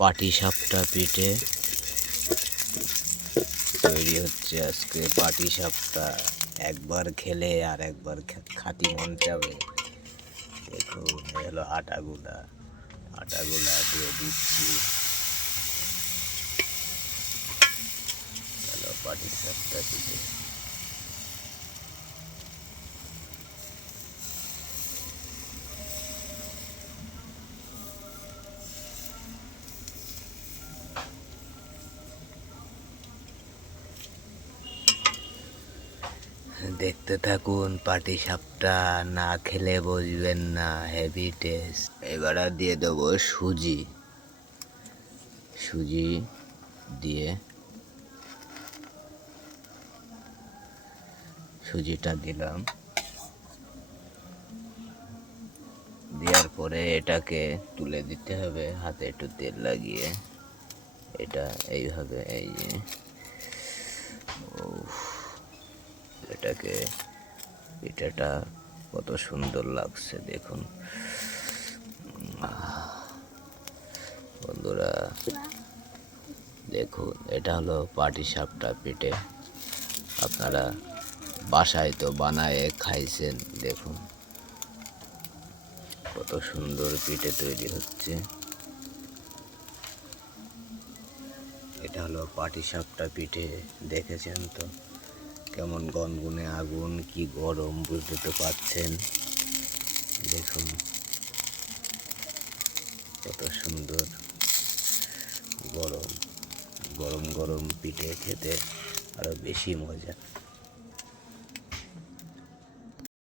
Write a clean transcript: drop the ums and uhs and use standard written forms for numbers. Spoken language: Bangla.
পাটিসাপটা পিঠে তৈরি হচ্ছে আজকে। পাটিসাপটা একবার খেলে আর একবার খাতি মন চাবে। দেখুন হলো আটাগুলা দিয়ে দিচ্ছি। হলো পাটিসাপটা পিঠে। দেখতে থাকুন, পাটিসাপটা না খেলে বুঝবেন না, হেভি টেস্ট। এবার দিয়ে দেবো সুজি দিয়ে সুজিটা দিলাম। দেওয়ার পরে এটাকে তুলে দিতে হবে হাতে একটু তেল লাগিয়ে। এটা এইভাবে এই যে এটাকে পিঠাটা কত সুন্দর লাগছে দেখুন বন্ধুরা। দেখুন এটা হলো পাটিসাপটা পিঠে। আপনারা বাসায় তো বানায় খাইছেন। দেখুন কত সুন্দর পিঠে তৈরি হচ্ছে। এটা হলো পাটিসাপটা পিঠে। দেখেছেন তো কেমন গনগুনে আগুন, কি গরম বুঝতে তো পারছেন। দেখুন কত সুন্দর গরম গরম গরম পিঠে খেতে আরো বেশি মজা।